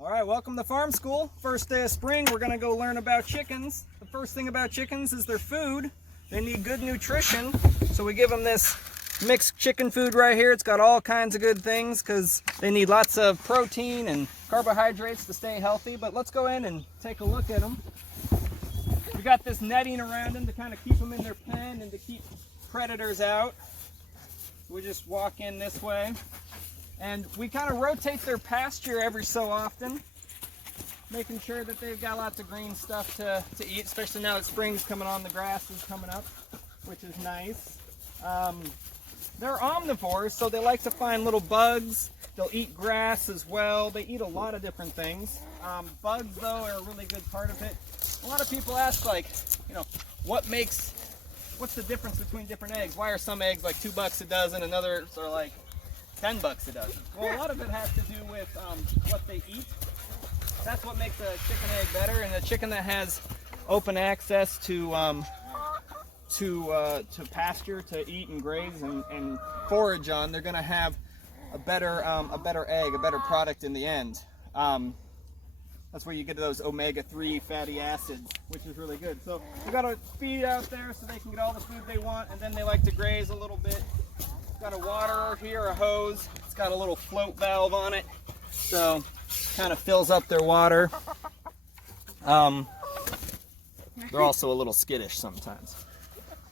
All right, welcome to Farm School. First day of spring, we're gonna go learn about chickens. The first thing about chickens is their food. They need good nutrition, so we give them this mixed chicken food right here. It's got all kinds of good things because they need lots of protein and carbohydrates to stay healthy. But let's go in and take a look at them. We got this netting around them to kind of keep them in their pen and to keep predators out. We just walk in this way. And we kind of rotate their pasture every so often, making sure that they've got lots of green stuff to eat, especially now that spring's coming on, the grass is coming up, which is nice. They're omnivores, so they like to find little bugs. They'll eat grass as well. They eat a lot of different things. Bugs, though, are a really good part of it. A lot of people ask, like, you know, what's the difference between different eggs? Why are some eggs like $2 a dozen and others are like $10 a dozen? Well, a lot of it has to do with what they eat. That's what makes a chicken egg better. And a chicken that has open access to pasture to eat and graze and forage on, they're going to have a better egg, a better product in the end. That's where you get those omega-3 fatty acids, which is really good. So we got a feed out there so they can get all the food they want, and then they like to graze a little bit. Got a waterer here, a hose. It's got a little float valve on it, so kind of fills up their water. They're also a little skittish sometimes.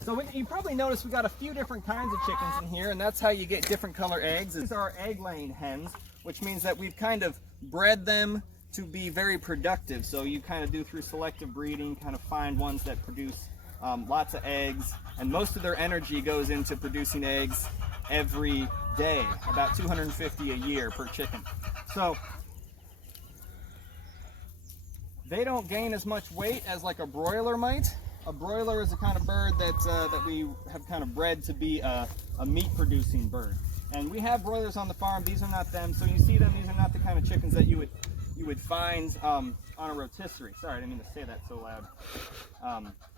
So you probably noticed we got a few different kinds of chickens in here, and that's how you get different color eggs. These are our egg-laying hens, which means that we've kind of bred them to be very productive. So you kind of do through selective breeding, kind of find ones that produce lots of eggs, and most of their energy goes into producing eggs every day, about 250 a year per chicken. So they don't gain as much weight as like a broiler might. A broiler is a kind of bird that we have kind of bred to be a meat-producing bird. And we have broilers on the farm. These are not them. So you see them, these are not the kind of chickens that you would find on a rotisserie. Sorry, I didn't mean to say that so loud.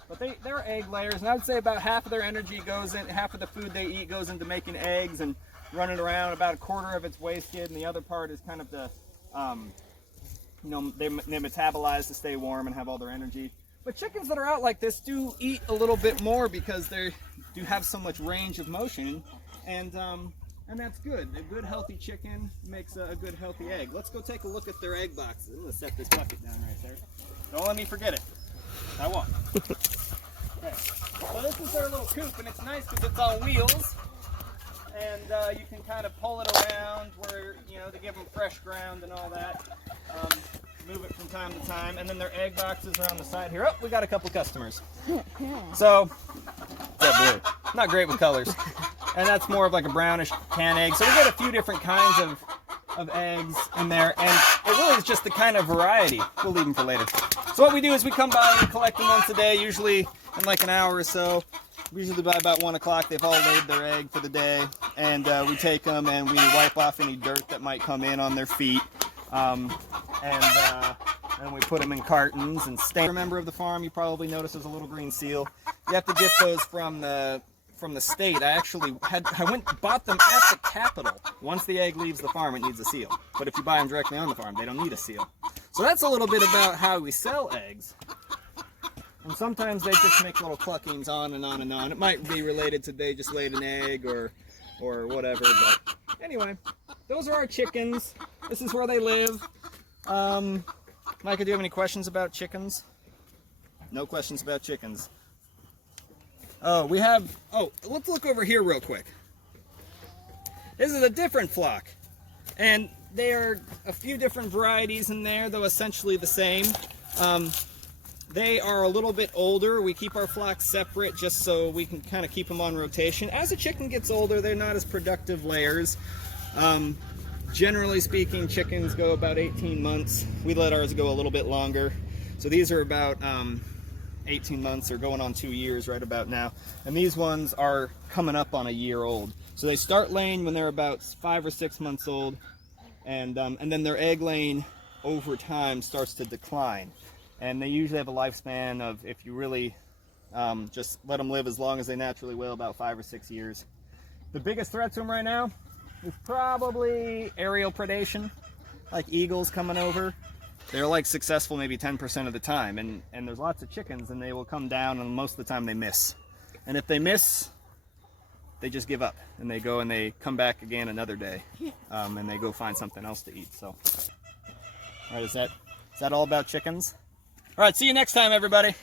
But they're egg layers, and I would say about half of their energy goes in, half of the food they eat goes into making eggs and running around. About a quarter of it's wasted, and the other part is kind of the, they metabolize to stay warm and have all their energy. But chickens that are out like this do eat a little bit more because they do have so much range of motion, and that's good. A good healthy chicken makes a good healthy egg. Let's go take a look at their egg boxes. I'm going to set this bucket down right there. Don't let me forget it. I won't. Okay. So this is their little coop, and it's nice because it's on wheels, and you can kind of pull it around where, to give them fresh ground and all that. Move it from time to time, and then their egg boxes are on the side here. Oh, we got a couple customers. So, that blue. Not great with colors. And that's more of like a brownish can egg. So we get a few different kinds of eggs in there, and it really is just the kind of variety. We'll leave them for later. So what we do is we come by and collect them once a day, usually in like an hour or so. Usually by about 1 o'clock, they've all laid their egg for the day, and we take them and we wipe off any dirt that might come in on their feet. And we put them in cartons and stay. A member of the farm, you probably notice there's a little green seal. You have to get those from the state. I went and bought them at the Capitol. Once the egg leaves the farm, it needs a seal. But if you buy them directly on the farm, they don't need a seal. So that's a little bit about how we sell eggs. And sometimes they just make little cluckings on and on and on. It might be related to they just laid an egg or whatever, but anyway, those are our chickens. This is where they live. Micah, do you have any questions about chickens? No questions about chickens. Let's look over here real quick. This is a different flock, and there are a few different varieties in there, though essentially the same. They are a little bit older. We keep our flocks separate just so we can kind of keep them on rotation. As a chicken gets older, they're not as productive layers. Generally speaking, chickens go about 18 months. We let ours go a little bit longer. So these are about 18 months or going on 2 years right about now. And these ones are coming up on a year old. So they start laying when they're about 5 or 6 months old, and then their egg laying over time starts to decline. And they usually have a lifespan of, if you really just let them live as long as they naturally will, about 5 or 6 years. The biggest threat to them right now is probably aerial predation. like eagles coming over, they're like successful maybe 10% of the time. And there's lots of chickens, and they will come down, and most of the time they miss. And if they miss, they just give up, and they go and they come back again another day, and they go find something else to eat. So, all right, is that all about chickens? All right, see you next time, everybody.